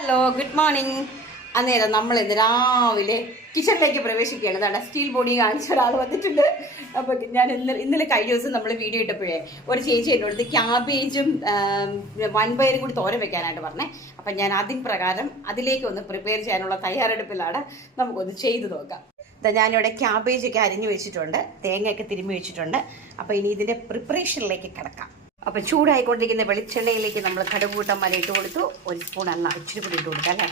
Hello, good morning. അന്നേരം നമ്മൾ ഇന്ന് രാവിലെ കിച്ചണിലേക്ക് പ്രവേശിക്കുകയാണ്. അതാണ് സ്റ്റീൽ ബോഡി കാണിച്ച ഒരാൾ വന്നിട്ടുണ്ട്. അപ്പോൾ ഞാൻ ഇന്നലെ കഴിഞ്ഞ ദിവസം നമ്മൾ വീഡിയോ ഇട്ടപ്പോഴേ ഒരു ചേച്ചി എന്നോട് ക്യാബേജും വൻപയറും കൂടി തോരൻ വെക്കാനായിട്ട് പറഞ്ഞേ. അപ്പം ഞാൻ അതിന് പ്രകാരം അതിലേക്ക് ഒന്ന് പ്രിപ്പയർ ചെയ്യാനുള്ള തയ്യാറെടുപ്പിലാണ്. നമുക്കൊന്ന് ചെയ്തു നോക്കാം. ഞാനിവിടെ ക്യാബേജൊക്കെ അരിഞ്ഞു വെച്ചിട്ടുണ്ട്, തേങ്ങയൊക്കെ തിരുമ്മി വെച്ചിട്ടുണ്ട്. അപ്പോൾ ഇനി ഇതിൻ്റെ പ്രിപ്പറേഷനിലേക്ക് കിടക്കാം. അപ്പം ചൂടായിക്കൊണ്ടിരിക്കുന്ന വെളിച്ചെണ്ണയിലേക്ക് നമ്മൾ കടുകൂട്ടന്മാരെ ഇട്ട് കൊടുത്തു. ഒരു സ്പൂൺ എണ്ണ ഇച്ചിരി കൂടി ഇട്ട് കൊടുക്കാം അല്ലേ.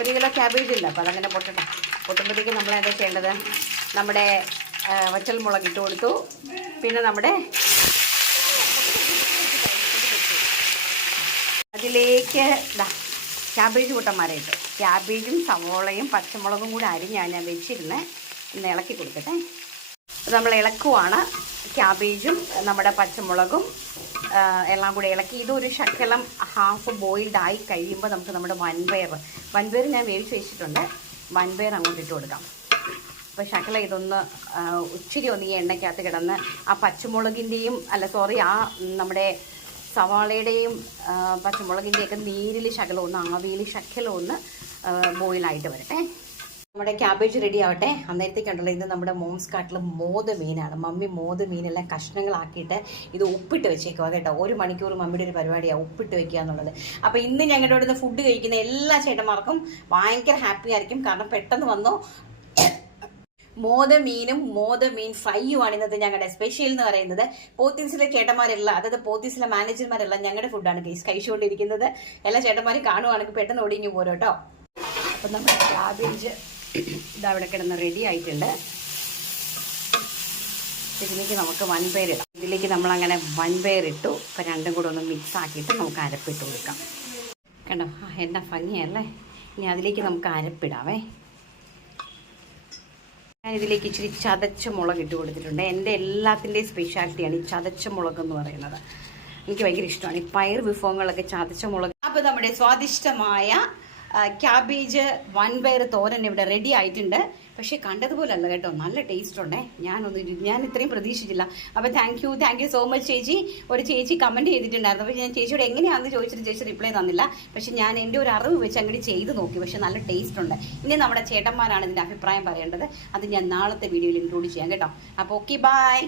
ഒരു കിലോ ക്യാബേജ് ഇല്ല, അപ്പോൾ അതങ്ങനെ പൊട്ടുമ്പോഴത്തേക്ക് നമ്മൾ എന്താ ചെയ്യേണ്ടത്, നമ്മുടെ വറ്റൽ മുളക് ഇട്ട് കൊടുത്തു. പിന്നെ നമ്മുടെ അതിലേക്ക് ക്യാബേജ് കൂട്ടന്മാരെ ഇട്ടു. ക്യാബേജും സവോളയും പച്ചമുളകും കൂടി അരിഞ്ഞാണ് ഞാൻ വെച്ചിരുന്നത്. ഒന്ന് ഇളക്കി കൊടുക്കട്ടെ. നമ്മൾ ഇളക്കുവാണ്. ക്യാബേജും നമ്മുടെ പച്ചമുളകും എല്ലാം കൂടി ഇളക്കി ഇതൊരു ശകലം ഹാഫ് ബോയിൽഡ് ആയി കഴിയുമ്പോൾ നമുക്ക് നമ്മുടെ വൻപയർ ഞാൻ വേവിച്ച് വെച്ചിട്ടുണ്ട്. വൻപയർ അങ്ങോട്ട് ഇട്ട് കൊടുക്കാം. അപ്പോൾ ശകലം ഇതൊന്ന് ഇച്ചിരി ഒന്ന് ഈ എണ്ണയ്ക്കകത്ത് കിടന്ന് ആ പച്ചമുളകിൻ്റെയും ആ നമ്മുടെ സവാളയുടെയും പച്ചമുളകിൻ്റെയൊക്കെ നീരിൽ ശകലം ഒന്ന് ആവിയിൽ ശകലം ഒന്ന് ബോയിലായിട്ട് വരട്ടെ. നമ്മുടെ ക്യാബേജ് റെഡി ആവട്ടെ. അന്നേരത്തേക്കുണ്ടല്ലോ, ഇത് നമ്മുടെ മോംസ് കാട്ടിൽ മോത മീനാണ്. മമ്മി മോത മീനെല്ലാം കഷ്ണങ്ങളാക്കിയിട്ട് ഇത് ഉപ്പിട്ട് വെച്ചേക്കുക കേട്ടോ. 1 മണിക്കൂർ മമ്മിയുടെ ഒരു പരിപാടിയാണ് ഉപ്പിട്ട് വെക്കുക എന്നുള്ളത്. അപ്പോൾ ഇന്ന് ഞങ്ങളുടെ ഇവിടെ നിന്ന് ഫുഡ് കഴിക്കുന്ന എല്ലാ ചേട്ടന്മാർക്കും ഭയങ്കര ഹാപ്പി ആയിരിക്കും. കാരണം പെട്ടെന്ന് വന്നു മോത മീൻ ഫ്രൈയുമാണ് ഇന്നത്തെ ഞങ്ങളുടെ സ്പെഷ്യൽ എന്ന് പറയുന്നത്. പോത്തീസിലെ ചേട്ടന്മാരെല്ലാം, അതായത് പോത്തീസിലെ മാനേജർമാരെല്ലാം ഞങ്ങളുടെ ഫുഡാണ് കഴിച്ചുകൊണ്ടിരിക്കുന്നത്. എല്ലാ ചേട്ടന്മാരും കാണുവാണെങ്കിൽ പെട്ടെന്ന് ഒടിഞ്ഞു പോരും കേട്ടോ. അപ്പം നമ്മുടെ ക്യാബേജ് ഇതവിടെ കിടന്ന് റെഡി ആയിട്ടുണ്ട്. ഇതിലേക്ക് നമുക്ക് വൻപയറിടാം. ഇതിലേക്ക് നമ്മളങ്ങനെ വൻപയറിട്ടു. ഇപ്പം രണ്ടും കൂടെ ഒന്ന് മിക്സ് ആക്കിയിട്ട് നമുക്ക് അരപ്പിട്ട് കൊടുക്കാം. കണ്ടോ, എന്നാ ഭംഗിയല്ലേ. ഇനി അതിലേക്ക് നമുക്ക് അരപ്പിടാവേ. ഞാനിതിലേക്ക് ഇച്ചിരി ചതച്ച മുളക് ഇട്ട് കൊടുത്തിട്ടുണ്ട്. എൻ്റെ എല്ലാത്തിൻ്റെയും സ്പെഷ്യാലിറ്റിയാണ് ഈ ചതച്ച മുളക് എന്ന് പറയുന്നത്. എനിക്ക് ഭയങ്കര ഇഷ്ടമാണ് ഈ പയർ വിഭവങ്ങളൊക്കെ ചതച്ച മുളക്. അപ്പോൾ നമ്മുടെ സ്വാദിഷ്ടമായ ക്യാബേജ് വൻപയർ തോരൻ ഇവിടെ റെഡി ആയിട്ടുണ്ട്. പക്ഷേ കണ്ടതുപോലെ അല്ല കേട്ടോ, നല്ല ടേസ്റ്റ് ഉണ്ടേ. ഞാൻ ഇത്രയും പ്രതീക്ഷിച്ചില്ല. അപ്പോൾ താങ്ക് യു സോ മച്ച് ചേച്ചി. ഒരു ചേച്ചി കമൻറ്റ് ചെയ്തിട്ടുണ്ടായിരുന്നു. അപ്പോൾ ഞാൻ ചേച്ചിയോട് എങ്ങനെയാണെന്ന് ചോദിച്ചിട്ട് ചേച്ചി റിപ്ലൈ തന്നില്ല. പക്ഷേ ഞാൻ എൻ്റെ ഒരു അറിവ് വെച്ച് അങ്ങോട്ട് ചെയ്ത് നോക്കി. പക്ഷേ നല്ല ടേസ്റ്റ് ഉണ്ട്. ഇനി നമ്മുടെ ചേട്ടന്മാരാണ് ഇതിൻ്റെ അഭിപ്രായം പറയേണ്ടത്. അത് ഞാൻ നാളത്തെ വീഡിയോയിൽ ഇൻക്ലൂഡ് ചെയ്യാം കേട്ടോ. അപ്പോൾ ഓക്കെ, ബൈ.